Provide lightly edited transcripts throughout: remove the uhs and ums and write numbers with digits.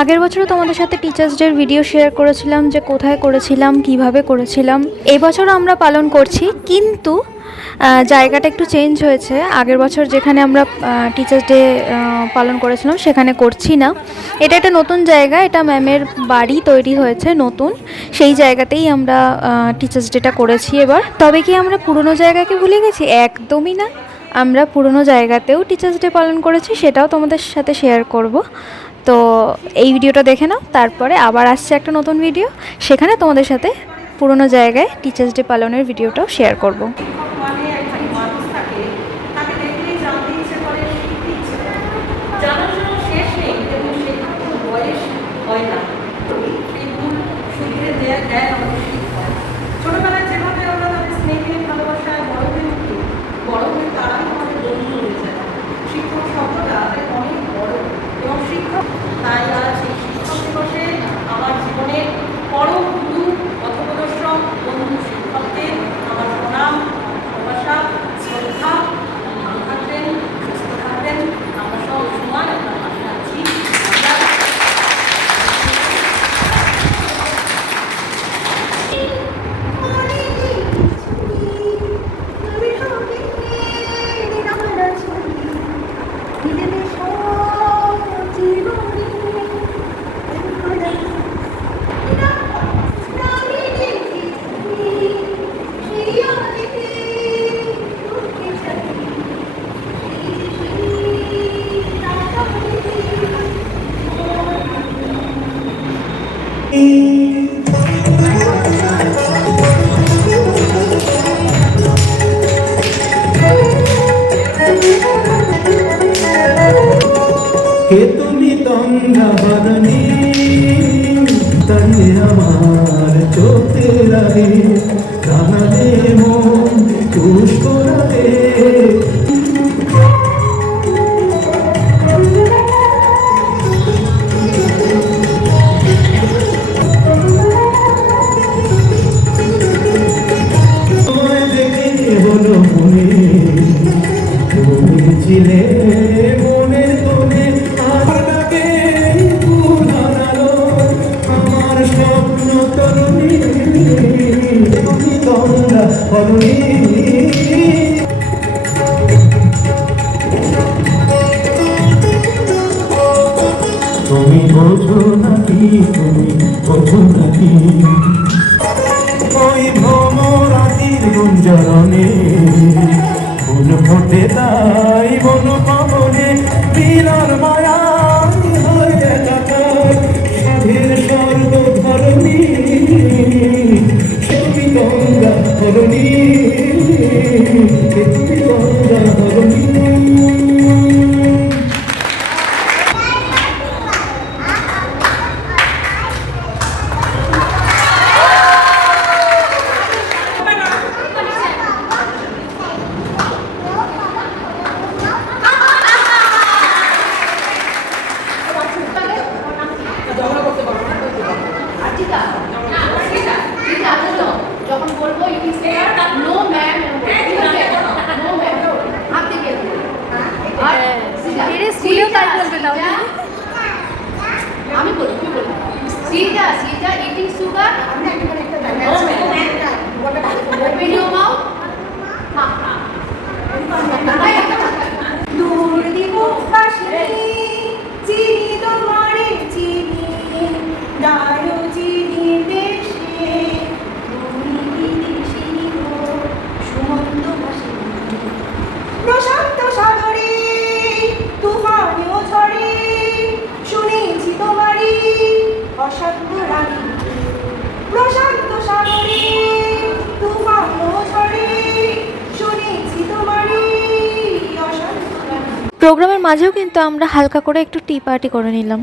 আগের বছরও তোমাদের সাথে টিচার্স ডের ভিডিও শেয়ার করেছিলাম যে কোথায় করেছিলাম, কিভাবে করেছিলাম। এই বছরও আমরা পালন করছি, কিন্তু জায়গাটা একটু চেঞ্জ হয়েছে। আগের বছর যেখানে আমরা টিচার্স ডে পালন করেছিলাম সেখানে করছি না। এটা একটা নতুন জায়গা, এটা ম্যামের বাড়ি তৈরি হয়েছে নতুন, সেই জায়গাতেই আমরা টিচার্স ডেটা করেছি এবার। তবে কি আমরা পুরনো জায়গাকে ভুলে গেছি? একদমই না, আমরা পুরনো জায়গাতেও টিচার্স ডে পালন করেছি, সেটাও তোমাদের সাথে শেয়ার করব। তো এই ভিডিওটা দেখে নাও, তারপরে আবার আসছে একটা নতুন ভিডিও, সেখানে তোমাদের সাথে পুরনো জায়গায় টিচার্স ডে পালনের ভিডিওটাও শেয়ার করব। ছোটবেলায় যেভাবে আমরা তাদের স্নেহে ভালোবাসায় বড় হয়ে উঠি, বড় হয়ে তারাই আমাদের বন্ধু হয়ে যায়। শিক্ষক শব্দটা অনেক বড়, এবং শিক্ষক তাই আজ এই শিক্ষক দিবসে আমার জীবনের পরম গুরু পথপ্রদর্শক বন্ধু শিক্ষকদের আমার প্রণাম, ভালোবাসা, শ্রদ্ধা। ভালো থাকবেন, সুস্থ থাকবেন, আমরা সব সময় আপনার পাশে আছি। কে তুমি তন্দ্রাবরণী, তাই আমার চোখে লাগে রাঙালে মন পুষ্করালে। তোমায় দেখে হলো মনে, তুমি ছিলে মনের কোণে। আমার স্বপ্ন তরুণী, তুমি তন্দ্রা করুণী। তুমি বোঝো নাকি, তুমি বোঝো নাকি, ওই ভ্রমরাতির গুঞ্জরণে ফুল ফোটে তাই বন পাবনে। বিলার মায়া হয় একাকার, সাধের স্বর্গ ধরণী, তুমি গঙ্গা ধরণী, তুমি গঙ্গা ধরণী। যখন বলবো নো ম্যাম, নো ম্যাম হাত থেকে আমি বলি, কি বলবো? সিজা সিজা eating sugar, open your mouth. দূর দিগবাসী চিনি তোমারে চিনি, গায় চিনি দেশে, তুমি বিদেশি গো সুমন্ত ভাসি। প্রশান্ত সাগরে তুফানেও ঝড়ে শুনেছি তোমারই অসাধ্য রানী। প্রশান্ত সাগরে তুফানেও ঝড়ে শুনেছি তোমারই অসাধ্য রানী। প্রোগ্রামের মাঝেও কিন্তু আমরা হালকা করে একটু টি পার্টি করে নিলাম।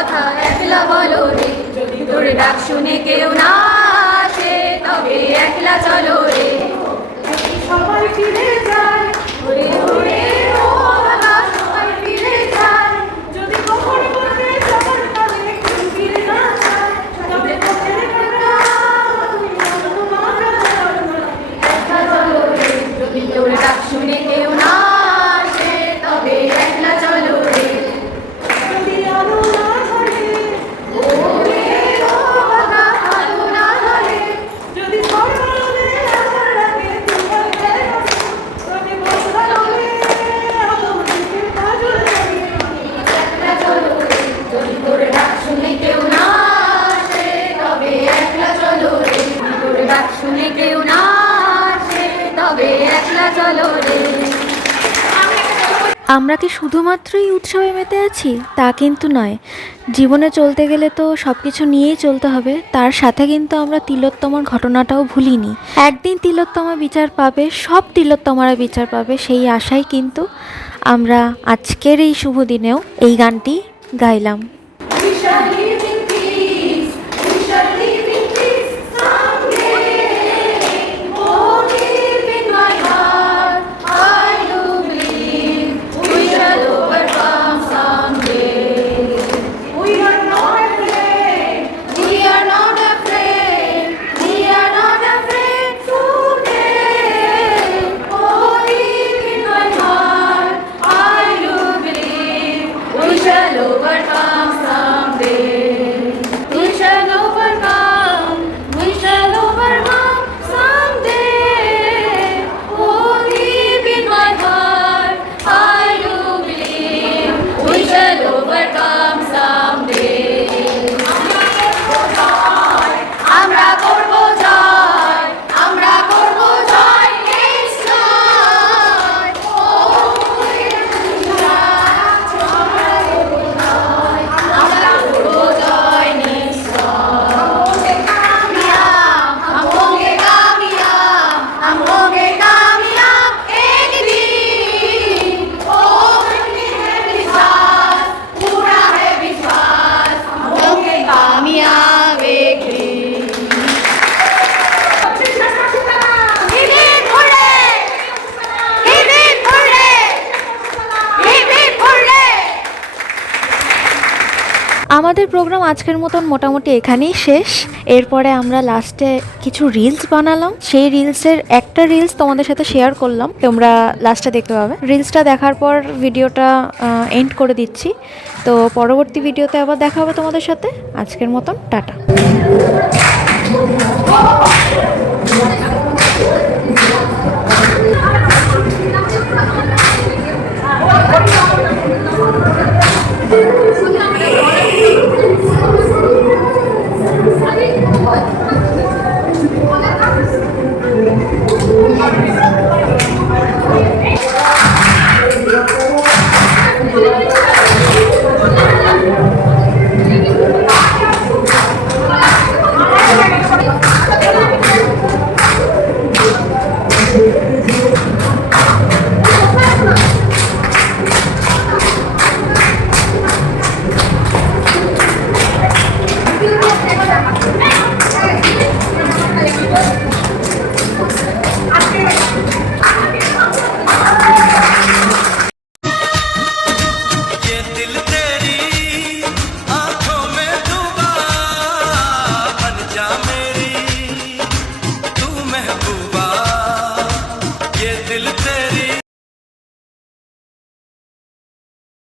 কথা একলা বলো রে, যদি তোর ডাক শুনে কেউ না আসে তবে একলা চলো রে। সবাই ফিরে যায়, ওরে ওরে ও বাবা সবাই ফিরে যায়, যদি কখনো বলতে যাবার কালে কেউ ফিরে না যায়, তবে পথের কাটা একলা চলো রে, যদি তোর ডাক শুনে কেউ না আসে তবে একলা চলো রে। যদি আলো না ধরে, ওরে ও বাবা আলো না ধরে, যদি সর্বদে আধার লাগে তোমার ঘরে, তবে বন্ধা হবে আলো দিকে কাজল লাগে। একলা চলো রে, যদি তোর ডাক শুনে কেউ না আসে তবে একলা চলো রে, যদি তোর ডাক শুনে কেউ না আসে তবে একলা চলো রে। আমরা কি শুধুমাত্রই উৎসবে মেতে আছি তা কিন্তু নয়, জীবনে চলতে গেলে তো সব কিছু নিয়েই চলতে হবে, তার সাথে কিন্তু আমরা তিলোত্তমার ঘটনাটাও ভুলিনি। একদিন তিলোত্তমা বিচার পাবে, সব তিলোত্তমারা বিচার পাবে, সেই আশায় কিন্তু আমরা আজকের এই শুভ দিনেও এই গানটি গাইলাম। We shall live in peace, we shall live in peace someday. Oh, deep in my heart, I do believe we shall overcome someday. We are not afraid, We are not afraid, we are not afraid today. Oh, deep in my heart, I do believe we shall overcome someday. We shall overcome, we shall overcome someday. Oh, deep in my heart, I do believe we shall overcome someday. আমরা করব জয়, আমরা করব জয় নিশ্চয়। আমরা করব জয় নিশ্চয়। কামিয়াব, हम होंगे कामयाब, हम होंगे कामयाब एक दिन। ओ मन में है विश्वास, पूरा है विश्वास, हम होंगे कामयाब एक दिन। Hip hip hooray! Hip hip hooray! Hip hip hooray! আমাদের প্রোগ্রাম আজকের মতন মোটামুটি এখানেই শেষ। এরপরে আমরা লাস্টে কিছু রিলস বানালাম, সেই রিলসের একটা রিলস তোমাদের সাথে শেয়ার করলাম, তোমরা লাস্টে দেখতে পাবে। রিলসটা দেখার পর ভিডিওটা এন্ড করে দিচ্ছি। তো পরবর্তী ভিডিওতে আবার দেখা হবে তোমাদের সাথে। আজকের মতন টাটা।